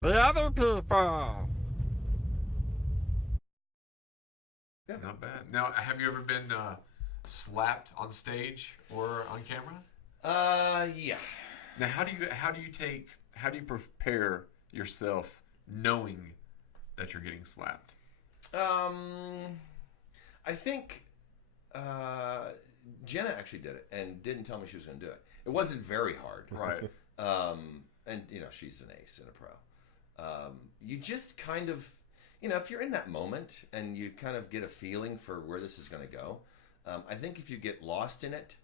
The other people. Yeah. Not bad. Now, have you ever been slapped on stage or on camera? Yeah. Now, how do you prepare yourself knowing that you're getting slapped? I think Jenna actually did it and didn't tell me she was going to do it. It wasn't very hard. Right. And, she's an ace and a pro. You just kind of, if you're in that moment and you kind of get a feeling for where this is going to go, I think if you get lost in it,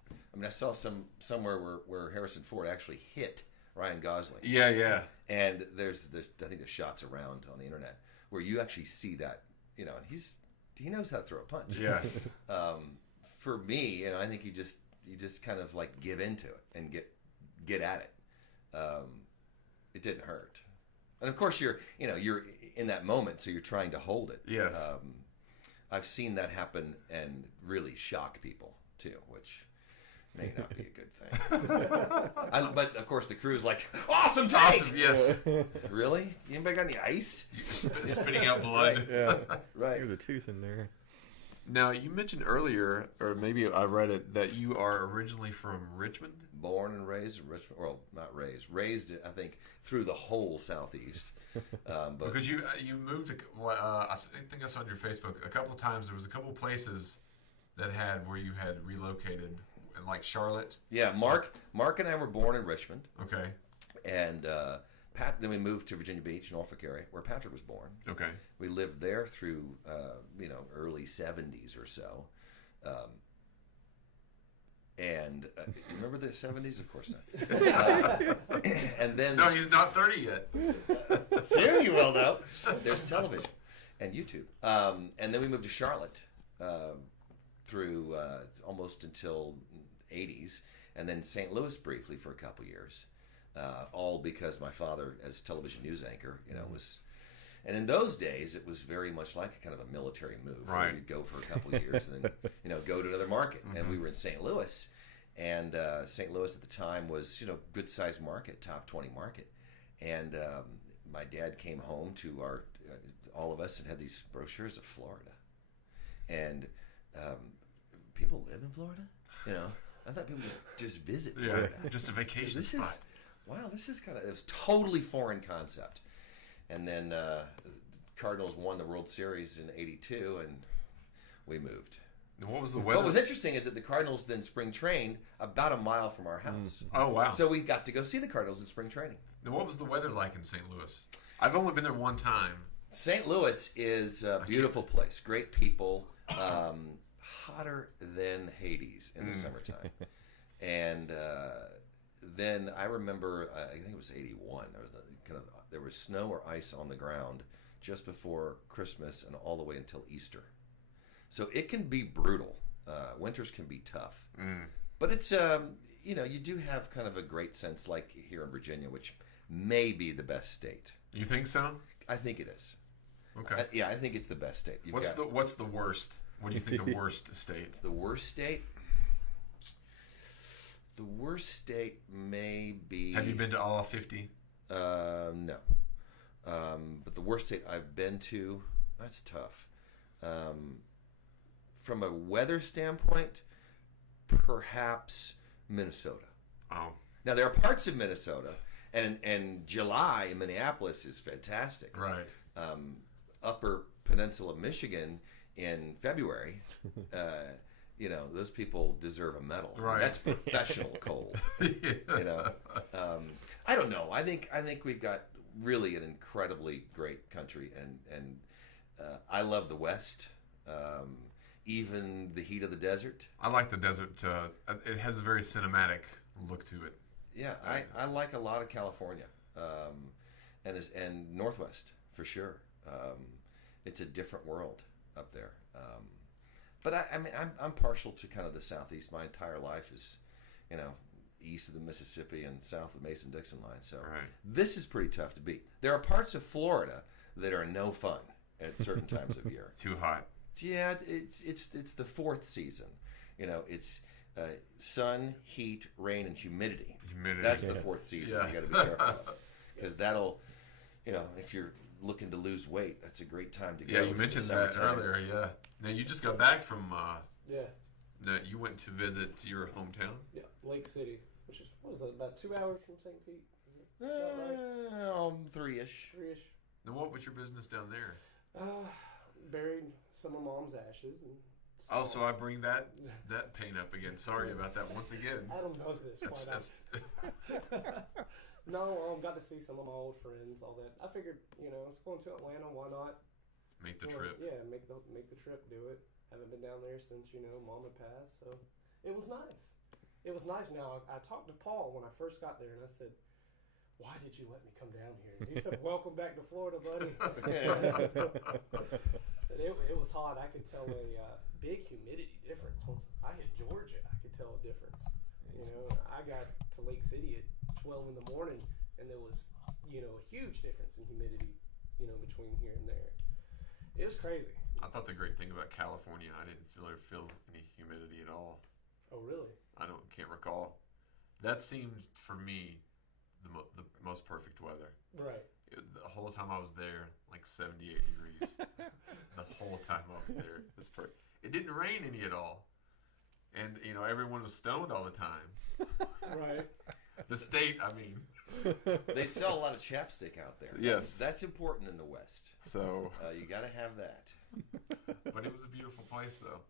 I saw somewhere where Harrison Ford actually hit Ryan Gosling. Yeah, yeah. And there's I think there's shots around on the internet where you actually see that, and he knows how to throw a punch. Yeah. For me, I think you just kind of like give into it and get at it. It didn't hurt, and of course you're in that moment, so you're trying to hold it. Yes. I've seen that happen and really shock people too, which may not be a good thing. But of course the crew's like, awesome take! Awesome, yes. Really? Anybody got any ice? Spitting out blood. Yeah. Right. There's a tooth in there. Now, you mentioned earlier, or maybe I read it, that you are originally from Richmond? Born and raised in Richmond. Well, not raised. Raised, I think, through the whole Southeast. But Because you moved to, I think I saw on your Facebook a couple times, there was a couple places that had where you had relocated, like Charlotte. yeah, Mark and I were born in Richmond, Okay. and then we moved to Virginia Beach, Norfolk area, where Patrick was born. Okay. We lived there through early 70s or so. And remember the 70s? Of course not. And then No, he's not 30 yet. soon you will know. There's television and YouTube. And then we moved to Charlotte through almost until 80s, and then St. Louis briefly for a couple years. All because my father, as television news anchor, was. And in those days, it was very much like a kind of a military move. Right. Where you'd go for a couple of years and then, go to another market. And we were in St. Louis. And St. Louis at the time was, good-sized market, top 20 market. And my dad came home to all of us and had these brochures of Florida. And people live in Florida? I thought people just visit Florida. Yeah, just a vacation This spot. this is kind of, it was totally foreign concept. And then Cardinals won the World Series in '82, and we moved. And what was the weather? What was interesting is that the Cardinals then spring trained about a mile from our house. Oh, wow. So we got to go see the Cardinals in spring training. Now, what was the weather like in St. Louis? I've only been there one time. St. Louis is a beautiful place, great people, hotter than Hades in the summertime. And then I remember, I think it was '81. There was snow or ice on the ground just before Christmas and all the way until Easter. So it can be brutal. Winters can be tough, but it's you do have kind of a great sense, like here in Virginia, which may be the best state. You think so? I think it is. Okay. Yeah, I think it's the best state. What's the worst? What do you think the worst state? The worst state? The worst state may be... Have you been to all 50? No. But the worst state I've been to, that's tough. From a weather standpoint, perhaps Minnesota. Oh. Now, there are parts of Minnesota, and July in Minneapolis is fantastic. Right. Upper Peninsula, Michigan in February, those people deserve a medal. Right. That's professional cold. Yeah. I don't know. I think we've got really an incredibly great country, and I love the West. Even the heat of the desert. I like the desert. It has a very cinematic look to it. Yeah, I like a lot of California, and Northwest for sure. It's a different world up there. But I'm partial to kind of the Southeast. My entire life is, east of the Mississippi and south of the Mason-Dixon line. So Right. This is pretty tough to beat. There are parts of Florida that are no fun at certain times of year. Too hot. Yeah, it's the fourth season. It's sun, heat, rain, and humidity. Humidity. That's the fourth season. Yeah. You got to be careful because that'll if you're looking to lose weight, that's a great time to go. Yeah, you It's in the mentioned that summertime. earlier. Yeah. Now you just got back from. Yeah, No, you went to visit your hometown. yeah, Lake City, which is what is it, about 2 hours from St. Pete? Is it about right? 3-ish. 3-ish. Now, what was your business down there? Buried some of Mom's ashes and. Oh, so I bring that pain up again. Sorry about that once again. Adam does this quite That's often. No, got to see some of my old friends, all that. I figured, it's going to Atlanta, why not? make the trip. Yeah, make the trip, do it. Haven't been down there since, Mom had passed, so it was nice. It was nice. Now, I talked to Paul when I first got there, and I said, why did you let me come down here? He said, welcome back to Florida, buddy. And it was hot. I could tell a big humidity difference. Once I hit Georgia, I could tell a difference. I got to Lake City at 12 in the morning, and there was, a huge difference in humidity, between here and there. It was crazy. I thought the great thing about California, I didn't feel any humidity at all. Oh, really? Can't recall. That seemed for me the most perfect weather. Right. The whole time I was there, like 78 degrees. The whole time I was there, it was perfect. It didn't rain any at all, and everyone was stoned all the time. Right. The state, I mean. They sell a lot of chapstick out there. Yes. That's important in the West. So. You got to have that. But it was a beautiful place, though.